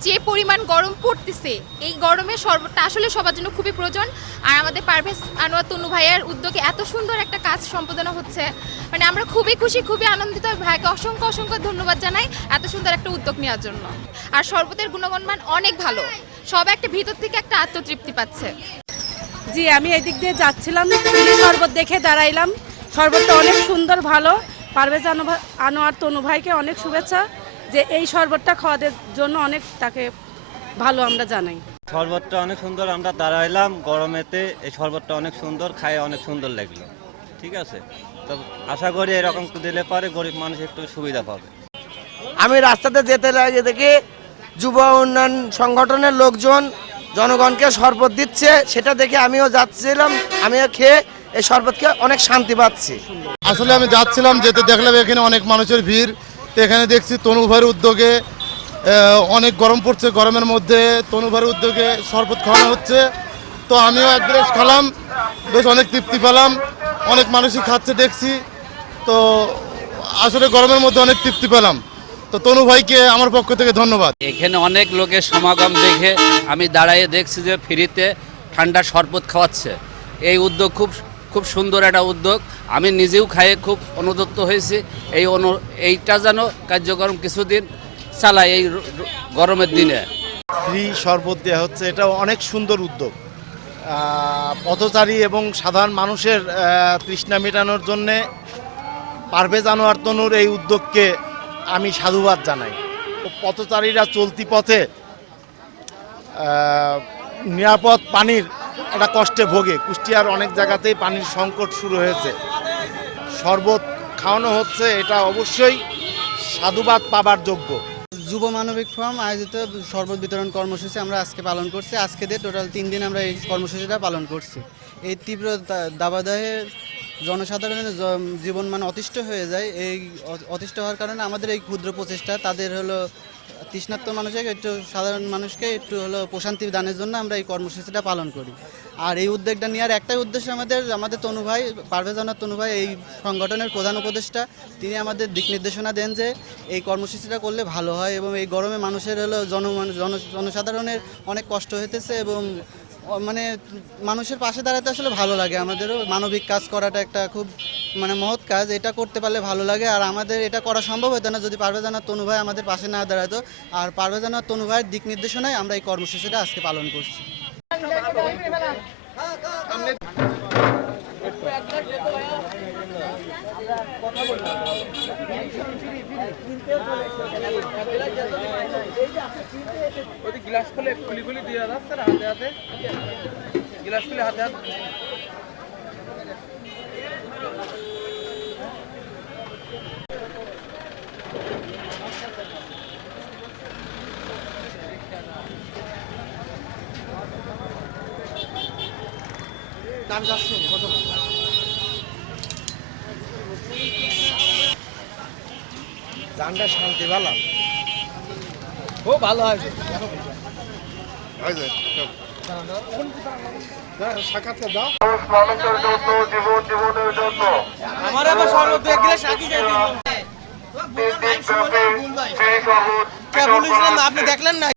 যে পরিমাণ গরম পড়তেছে, এই গরমে শরবতটা আসলে সবার জন্য খুবই প্রয়োজন। আর আমাদের পারভেজ আনোয়ার তনু ভাইয়ের উদ্যোগে এত সুন্দর একটা কাজ সম্পাদনা হচ্ছে। মানে আমরা খুবই খুশি, খুবই আনন্দিত ভাইকে অসংখ্য অসংখ্য ধন্যবাদ জানাই এত সুন্দর একটা উদ্যোগ নেওয়ার জন্য। আর শরবতের গুণগণ মান অনেক ভালো। সব একটা ভিতর থেকে একটা আত্মতৃপ্তি পাচ্ছে। জি, আমি এই দিক দিয়ে যাচ্ছিলাম শরবত দেখে দাঁড়াইলাম। শরবতটা অনেক সুন্দর, ভালো। পারভেজ আনো- আনোয়ার তনু ভাইকে অনেক শুভেচ্ছা। যে এই শরবতটা খাওয়াদের জন্য অনেক তাকে ভালো আমরা জানাই। শরবতটা অনেক সুন্দর আমরা দাঁড়াইলাম গরমেতে এই শরবতটা অনেক সুন্দর খায় অনেক সুন্দর লাগল। ঠিক আছে? তো আশা করি এরকম দিলে পরে গরিব মানুষ একটু সুবিধা পাবে। আমি রাস্তাতে যেতে লাগে দেখি যুব উন্নয়ন সংগঠনের লোকজন জনগণকে শরবত দিচ্ছে সেটা দেখে আমিও যাচ্ছিলাম আমিও খেয়ে এই শরবতকে অনেক শান্তি পাচ্ছি। আসলে আমি যাচ্ছিলাম যেতে দেখলাম এখানে অনেক মানুষের ভিড়। তো এখানে দেখছি তনু ভাইয়ের উদ্যোগে অনেক গরম পড়ছে, গরমের মধ্যে তনু ভাইয়ের উদ্যোগে শরবত খাওয়ানো হচ্ছে। তো আমিও এক গ্লাস খেলাম, বেশ অনেক তৃপ্তি পেলাম, অনেক মানুষই খাচ্ছে দেখছি। তো আসলে গরমের মধ্যে অনেক তৃপ্তি পেলাম। তো তনু ভাইকে আমার পক্ষ থেকে ধন্যবাদ। এখানে অনেক লোকের সমাগম দেখে আমি দাঁড়াইয়ে দেখছি যে ফ্রিতে ঠান্ডা শরবত খাওয়াচ্ছে। এই উদ্যোগ খুব খুব সুন্দর একটা উদ্যোগ। আমি নিজেও খাইয়ে খুব অনুদত্ত হয়েছি। এই অনু, এইটা যেন কার্যক্রম কিছুদিন চালায় এই গরমের দিনে। ফ্রি শরবত দেওয়া হচ্ছে এটা অনেক সুন্দর উদ্যোগ। পথচারী এবং সাধারণ মানুষের তৃষ্ণা মেটানোর জন্যে পারভেজ আনোয়ার তনুর এই উদ্যোগকে আমি সাধুবাদ জানাই। পথচারীরা চলতি পথে নিরাপদ পানির একটা কষ্টে ভোগে। কুষ্টিয়ার অনেক জায়গাতেই পানির সংকট শুরু হয়েছে। শরবত খাওয়ানো হচ্ছে, এটা অবশ্যই সাধুবাদ পাবার যোগ্য। যুব মানবিক ফোরাম আয়োজিত শরবত বিতরণ কর্মসূচি আমরা আজকে পালন করছি। আজকে দিয়ে টোটাল তিন দিন আমরা এই কর্মসূচিটা পালন করছি। এই তীব্র দাবাদাহে জনসাধারণের জ- জীবনমান অতিষ্ঠ হয়ে যায়। এই অতিষ্ঠ হওয়ার কারণে আমাদের এই ক্ষুদ্র প্রচেষ্টা, তাদের হলো তৃষ্ণার্ত মানুষকে, একটু সাধারণ মানুষকে একটু হলো প্রশান্তি দানের জন্য আমরা এই কর্মসূচিটা পালন করি। আর এই উদ্যোগটা নেওয়ার একটাই উদ্দেশ্য আমাদের আমাদের তনু ভাই, পারভেজ আনার তনু ভাই, এই সংগঠনের প্রধান উপদেষ্টা, তিনি আমাদের দিক নির্দেশনা দেন যে এই কর্মসূচিটা করলে ভালো হয় এবং এই গরমে মানুষের হলো জন, জন- জনসাধারণের অনেক কষ্ট হইতেছে এবং মানে মানুষের পাশে দাঁড়াতে আসলে ভালো লাগে। আমাদেরও মানবিক কাজ করাটা একটা খুব মানে মহৎ কাজ। এটা করতে পারলে ভালো লাগে। আর আমাদের এটা করা সম্ভব হতো না যদি পারভেজানা তনু ভাই আমাদের পাশে না দাঁড়াতো। আর পারভেজানা তনু ভাইয়ের দিক নির্দেশনায় আমরা এই কর্মসূচিটা আজকে পালন করছি। গ্লাস খুলে খুলি খুলি দিয়ে যাচ্ছে হাতে হাতে? গ্লাস খুলে হাতে হাতে। গানটা শান্তি ভালো? খুব ভালো আমার আবার যাই বলেছিলাম আপনি দেখলেন না?